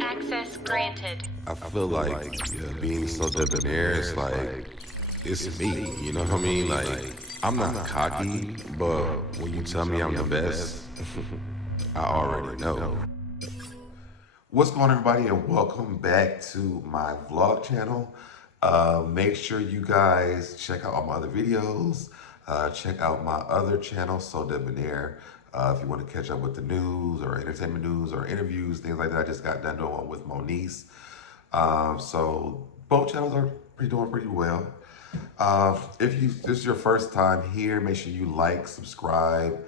Access granted. I feel like being SoDebNair is like, it's me, you know what I mean? Like, I'm not cocky, but when you tell me I'm the best, I already know. What's going on, everybody, and welcome back to my vlog channel. Make sure you guys check out all my other videos. Check out my other channel, SoDebNair, if you want to catch up with the news or entertainment news or interviews, things like that. I just got done doing one with Moniece. So both channels are doing pretty well. If this is your first time here, make sure you like, subscribe,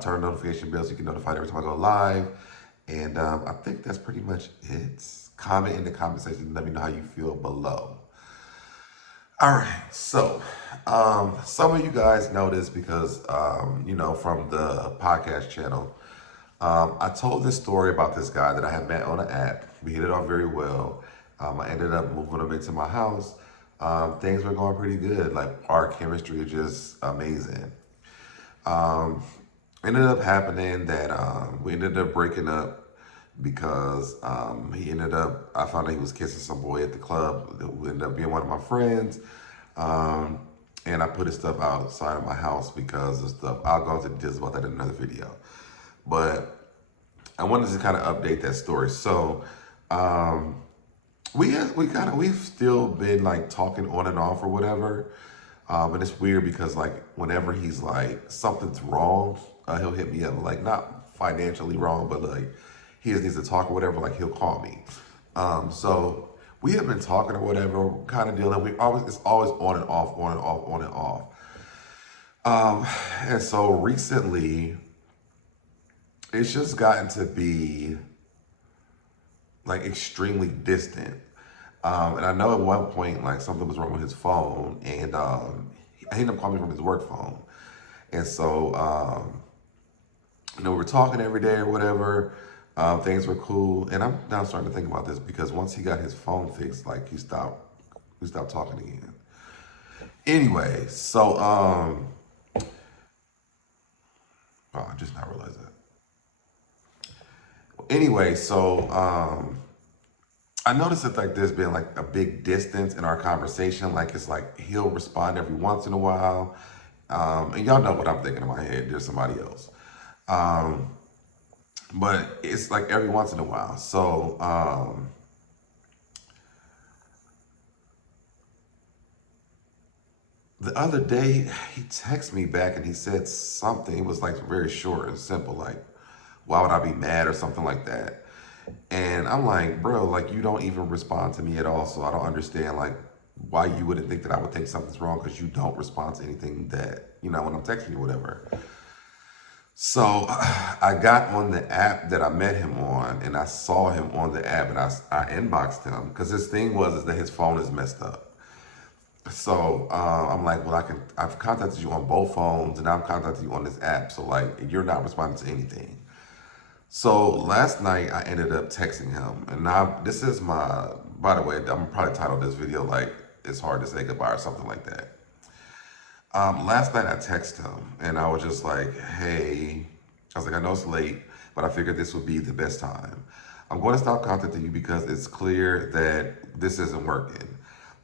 turn notification bells so you can notified every time I go live. And I think that's pretty much it. Comment in the comment section and let me know how you feel below. All right, so some of you guys know this because, from the podcast channel. I told this story about this guy that I had met on an app. We hit it off very well. I ended up moving him into my house. Things were going pretty good. Like, our chemistry is just amazing. Ended up happening that we ended up breaking up because I found out he was kissing some boy at the club who ended up being one of my friends. And I put his stuff outside of my house because of stuff. I'll go into details about that in another video. But I wanted to kind of update that story. So we've still been like talking on and off or whatever. And it's weird because like whenever he's like something's wrong, he'll hit me up, like not financially wrong, but like he just needs to talk or whatever, like he'll call me. So we have been talking or whatever, kind of dealing. It's always on and off, on and off, on and off. And so recently, it's just gotten to be like extremely distant. And I know at one point, like something was wrong with his phone, and he ended up calling me from his work phone. And so, we were talking every day or whatever. Things were cool, and I'm now starting to think about this because once he got his phone fixed, like we stopped talking again. Anyway, so I just now realized that. Anyway, so I noticed that like there's been like a big distance in our conversation. Like it's like he'll respond every once in a while. And y'all know what I'm thinking in my head. There's somebody else. But it's like every once in a while. So the other day he texted me back and he said something. It was like very short and simple, like, why would I be mad or something like that? And I'm like, bro, like you don't even respond to me at all. So I don't understand like why you wouldn't think that I would think something's wrong because you don't respond to anything that, when I'm texting you or whatever. So I got on the app that I met him on and I saw him on the app and I inboxed him because his thing is that his phone is messed up. So I'm like, well, I've contacted you on both phones and I'm contacting you on this app. So like, you're not responding to anything. So last night I ended up texting him, and now this is by the way, I'm probably titled this video like it's hard to say goodbye or something like that. Last night I texted him and I was just like, hey, I was like, I know it's late, but I figured this would be the best time. I'm going to stop contacting you because it's clear that this isn't working.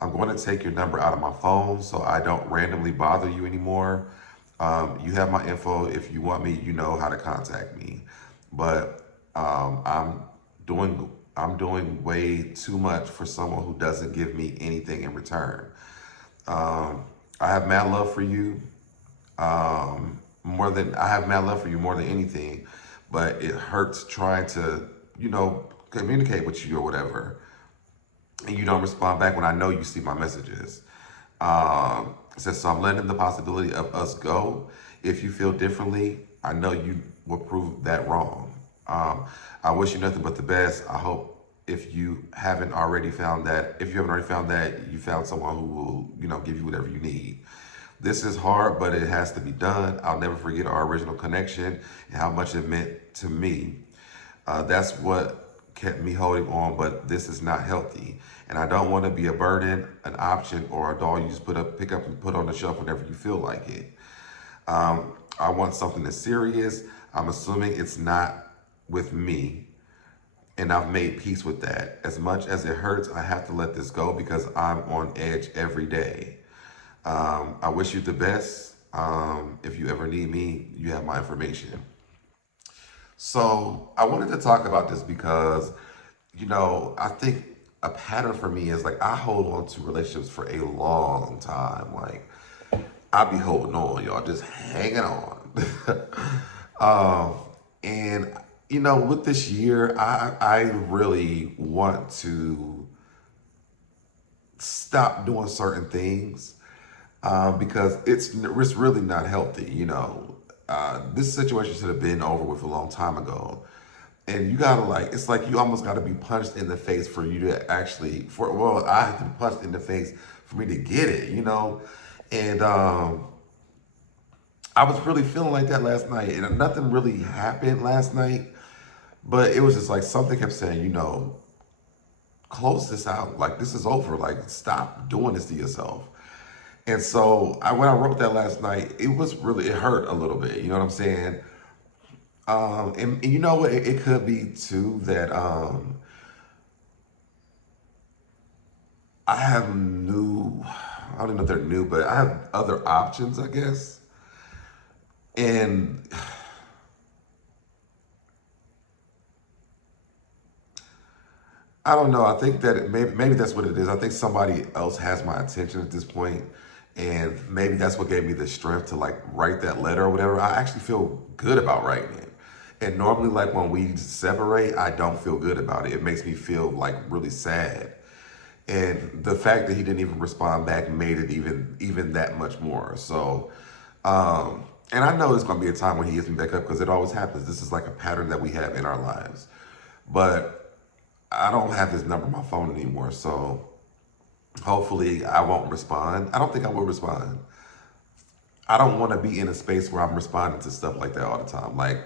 I'm going to take your number out of my phone so I don't randomly bother you anymore. You have my info. If you want me, you know how to contact me. But I'm doing way too much for someone who doesn't give me anything in return. I have mad love for you. I have mad love for you more than anything, but it hurts trying to, communicate with you or whatever. And you don't respond back when I know you see my messages. So I'm letting the possibility of us go. If you feel differently, I know you will prove that wrong. I wish you nothing but the best. I hope if you haven't already found that, you found someone who will, give you whatever you need. This is hard, but it has to be done. I'll never forget our original connection and how much it meant to me. That's what kept me holding on, but this is not healthy. And I don't want to be a burden, an option, or a doll you just pick up and put on the shelf whenever you feel like it. I want something that's serious. I'm assuming it's not with me. And I've made peace with that. As much as it hurts, I have to let this go because I'm on edge every day. I wish you the best. If you ever need me, you have my information. So I wanted to talk about this because, I think a pattern for me is like I hold on to relationships for a long time. Like I be holding on, y'all, just hanging on. um, and with this year, I really want to stop doing certain things because it's really not healthy. This situation should have been over with a long time ago. And you gotta it's like you almost gotta be punched in the face for you to I have to be punched in the face for me to get it. And I was really feeling like that last night, and nothing really happened last night, but it was just like something kept saying, close this out. Like this is over. Like stop doing this to yourself. And so when I wrote that last night, it hurt a little bit. You know what I'm saying? And you know what? It could be too that I have I don't know if they're new, but I have other options, I guess. And I don't know. I think that maybe that's what it is. I think somebody else has my attention at this point, and maybe that's what gave me the strength to like write that letter or whatever. I actually feel good about writing it. And normally, like when we separate, I don't feel good about it. It makes me feel like really sad. And the fact that he didn't even respond back made it even that much more. So, and I know there's gonna be a time when he hits me back up because it always happens. This is like a pattern that we have in our lives. But I don't have his number on my phone anymore, so hopefully I won't respond. I don't think I will respond. I don't want to be in a space where I'm responding to stuff like that all the time. Like,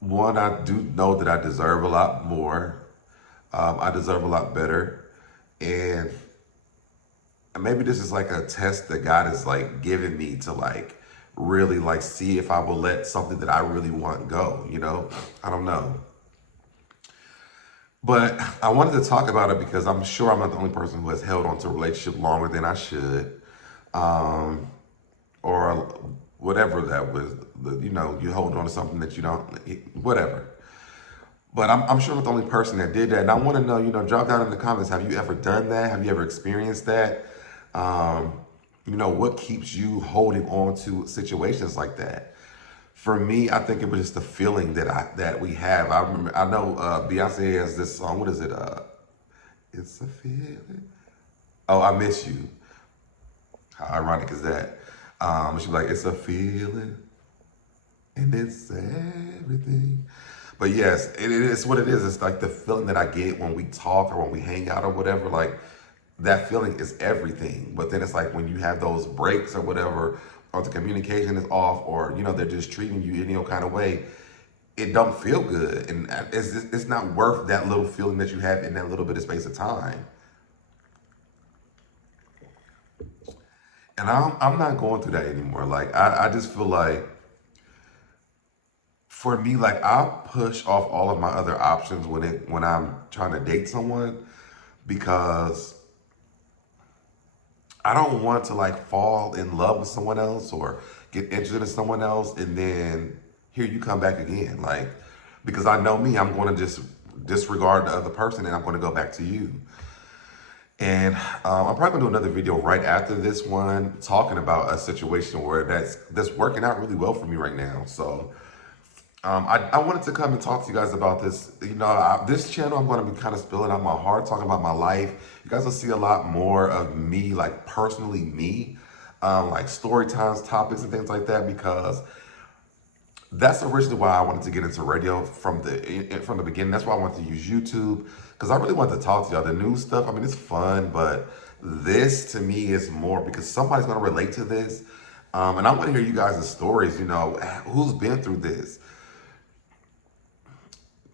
one, I do know that I deserve a lot more. I deserve a lot better. And maybe this is like a test that God is like giving me to like really like see if I will let something that I really want go. I don't know. But I wanted to talk about it because I'm sure I'm not the only person who has held on to a relationship longer than I should. Or whatever that was, you hold on to something that you don't, whatever. But I'm sure I'm not the only person that did that. And I want to know, drop down in the comments, have you ever done that? Have you ever experienced that? What keeps you holding on to situations like that? For me, I think it was just the feeling that we have. I know Beyonce has this song. What is it? It's a feeling. Oh, I miss you. How ironic is that? She's like, it's a feeling, and it's everything. But yes, it is what it is. It's like the feeling that I get when we talk or when we hang out or whatever. Like that feeling is everything. But then it's like when you have those breaks or whatever, or the communication is off, or they're just treating you any kind of way, it don't feel good, and it's not worth that little feeling that you have in that little bit of space of time. And I'm not going through that anymore. Like I just feel like for me, like I'll push off all of my other options when I'm trying to date someone because I don't want to like fall in love with someone else or get interested in someone else and then here you come back again. Like because I know me, I'm going to just disregard the other person and I'm going to go back to you. And I'm probably gonna do another video right after this one talking about a situation where that's working out really well for me right now. So I wanted to come and talk to you guys about this. This channel, I'm going to be kind of spilling out my heart, talking about my life. You guys will see a lot more of me, like personally me, like story times, topics, and things like that, because that's originally why I wanted to get into radio from the beginning. That's why I wanted to use YouTube, because I really wanted to talk to y'all. The new stuff, I mean, it's fun, but this to me is more because somebody's going to relate to this. And I want to hear you guys' stories, who's been through this.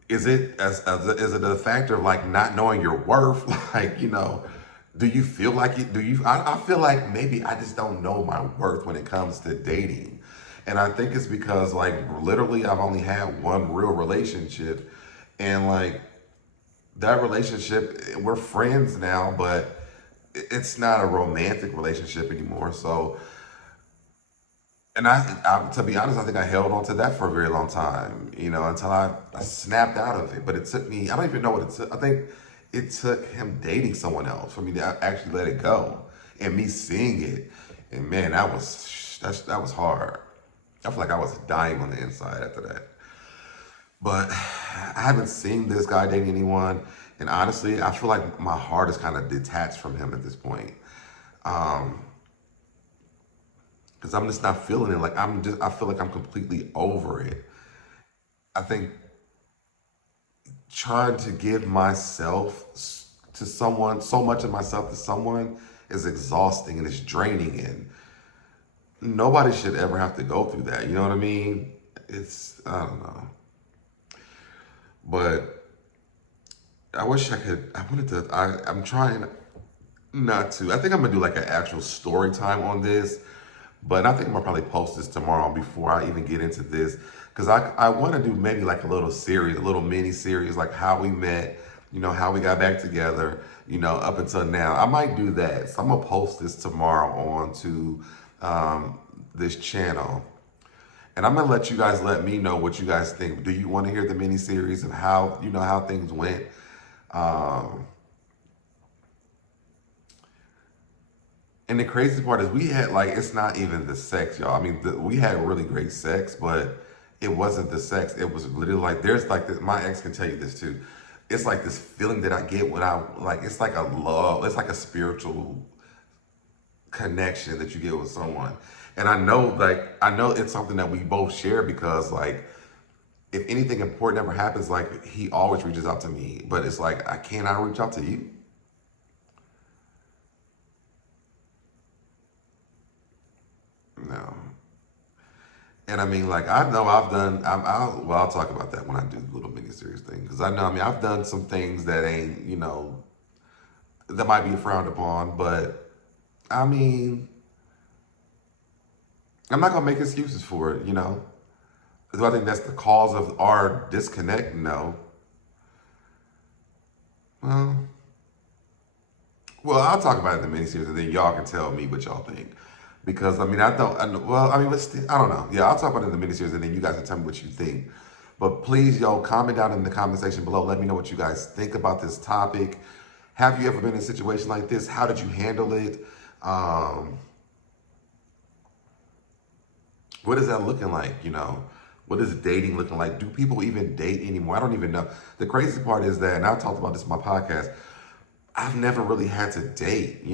Is it is it a factor of like not knowing your worth? Like, do you feel like it? I feel like maybe I just don't know my worth when it comes to dating. And I think it's because like literally I've only had one real relationship and like that relationship, we're friends now, but it's not a romantic relationship anymore. So, and to be honest, I think I held on to that for a very long time, until I snapped out of it. But it took me, I don't even know what it took. I think it took him dating someone else for me to actually let it go and me seeing it. And man, that was hard. I feel like I was dying on the inside after that. But I haven't seen this guy dating anyone. And honestly, I feel like my heart is kind of detached from him at this point. Um, because I'm just not feeling it. I feel like I'm completely over it. I think trying to give myself to someone, so much of myself to someone, is exhausting and it's draining. And nobody should ever have to go through that. You know what I mean? I don't know. But I wish I could, I wanted to, I'm trying not to. I think I'm gonna do like an actual story time on this, but I think I'm gonna probably post this tomorrow before I even get into this, because I want to do maybe like a little series, a little mini series, like how we met, how we got back together, up until now. I might do that. So I'm gonna post this tomorrow on to this channel, and I'm gonna let you guys let me know what you guys think. Do you want to hear the mini series of how how things went? Um, And the crazy part is we had like it's not even the sex, y'all. I mean, we had really great sex, but it wasn't the sex. It was literally like there's like this. My ex can tell you this too. It's like this feeling that I get when I like. It's like a love. It's like a spiritual connection that you get with someone. And I know it's something that we both share because like if anything important ever happens, like he always reaches out to me. But it's like I cannot reach out to you. No. And I mean, like I know I've done. I'll talk about that when I do the little mini series thing because I know. I mean, I've done some things that ain't that might be frowned upon, but I mean, I'm not gonna make excuses for it. Do I think that's the cause of our disconnect? No. Well, I'll talk about it in the miniseries, and then y'all can tell me what y'all think. Because I mean, I don't. Well, I mean, I don't know. Yeah, I'll talk about it in the miniseries, and then you guys can tell me what you think. But please, y'all, comment down in the comment section below. Let me know what you guys think about this topic. Have you ever been in a situation like this? How did you handle it? What is that looking like? What is dating looking like? Do people even date anymore? I don't even know. The crazy part is that, and I talked about this in my podcast. I've never really had to date.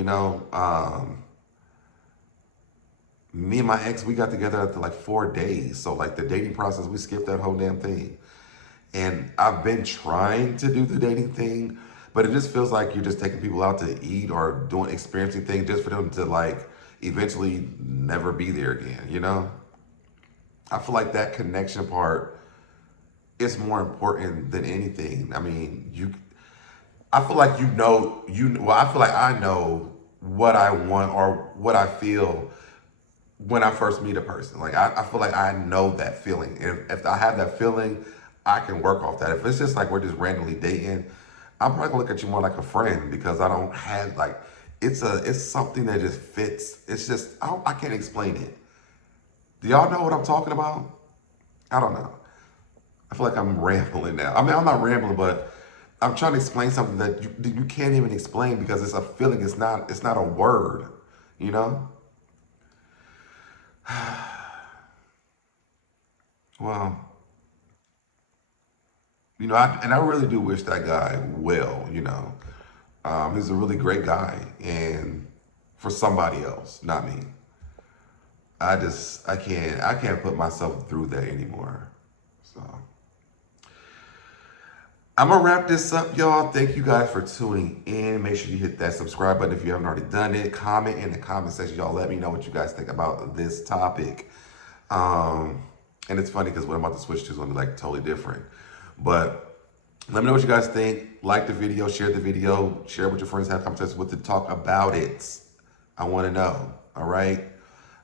Me and my ex, we got together after like 4 days. So like the dating process, we skipped that whole damn thing. And I've been trying to do the dating thing, but it just feels like you're just taking people out to eat or doing experiencing things just for them to like eventually never be there again. I feel like that connection part is more important than anything. I mean, I feel like I feel like I know what I want or what I feel when I first meet a person. Like I feel like I know that feeling. And if I have that feeling, I can work off that. If it's just like we're just randomly dating, I'm probably gonna look at you more like a friend because I don't have like it's something that just fits. It's just I can't explain it. Do y'all know what I'm talking about? I don't know. I feel like I'm rambling now. I mean, I'm not rambling, but I'm trying to explain something that you can't even explain because it's a feeling. It's not a word. You know. Well, and I really do wish that guy well. He's a really great guy, and for somebody else, not me. I can't put myself through that anymore. So I'm gonna wrap this up, y'all. Thank you guys for tuning in. Make sure you hit that subscribe button if you haven't already done it. Comment in the comment section, y'all. Let me know what you guys think about this topic. Um, and it's funny because what I'm about to switch to is gonna be like totally different. But let me know what you guys think. Like the video, share the video, share with your friends, have conversations with them, talk about it. I want to know. All right.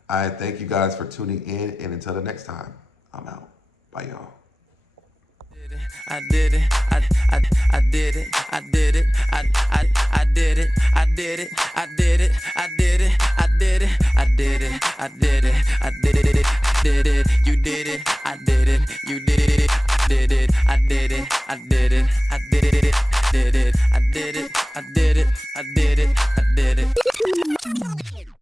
I thank you guys for tuning in, and until the next time, I'm out. Bye, y'all. I did it, I did it, I did it, I did it, I did it, I did it, I did it, I did it, I did it, I did it, I did it, did it, you did it, I did it, you did it, did it, I did it, I did it, I did it, did it, I did it, I did it, I did it, I did it.